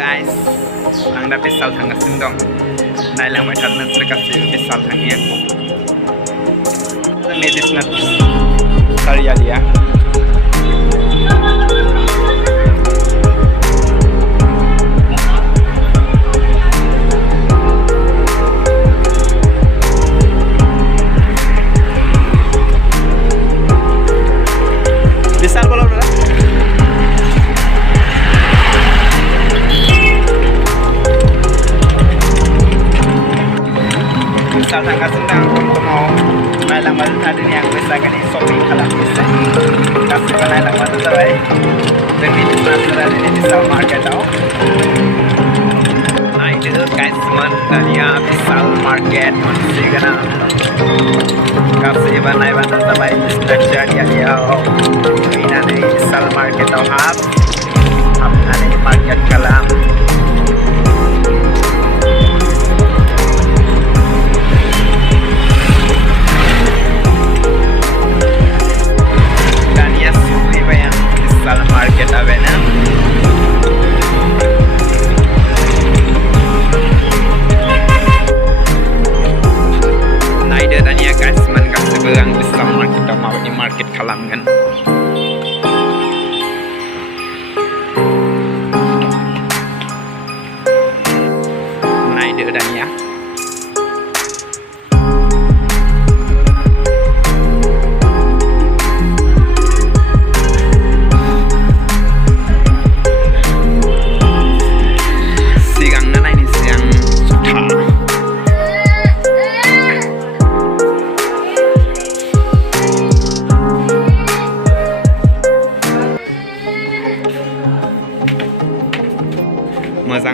guys, ang दा बिसाल थांगासिनो दं नायलांबाय थानो नोंसोर गासैबो बिसाल थांनि आंखौ मेडिसिनल सारियालिया बिसाल बोलो ब्रा बिसाल थांगासिनो दं टमटमाव नायलांबानो थादों आं बैसागोनि शपिं खालामनोसै गासैबो नायलांबानो जाबाय जोंनि नार्सारिनि बिसाल मार्केटआव नायदो गाइसमोन दानिया बिसाल मार्केट मोनसिगोन आं गासैबो नायबानो जाबाय नार्सारियाव फैनानै बिसाल मार्केटआव हाबनानै मार्केट खालाम market avena naida dania guys man gassibo ang bisa market aw mabadi market khalamgan naida dania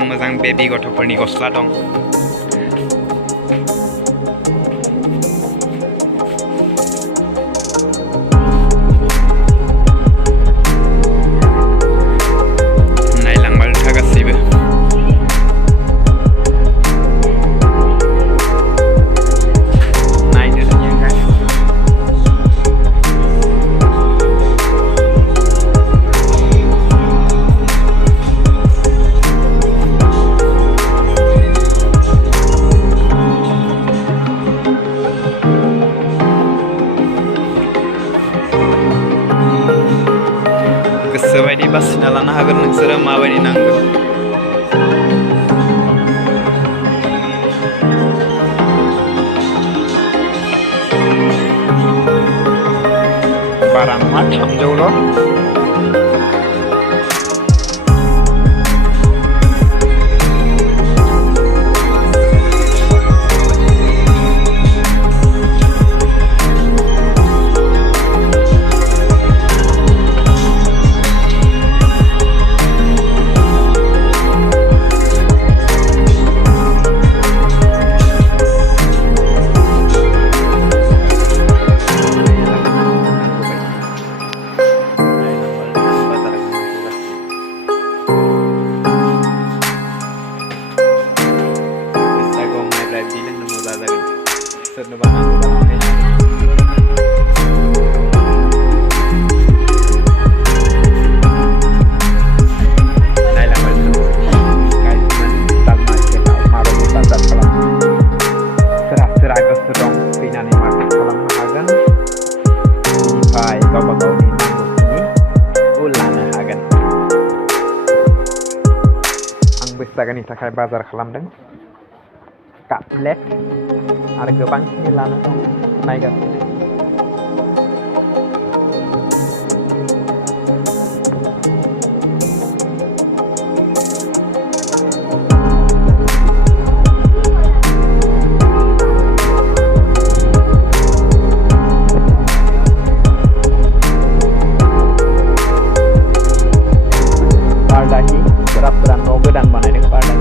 मोजां बेबी गथ'फोरनि गस्ला दं नायलांबाय था गासैबो गोसोबायदि बासिना लानो हागोन नोंसोरो माबायदि नांगौ बारा नङा 300ल' बैसागोनि थाखाय बाजार खालामदों काटलेट आरो गोबांखिनि लानो दं नायगासिनो Pardahi berat-berat no godan बानायदों Pardahi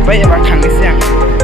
जाजोब्बाय एबा थांनोसै आं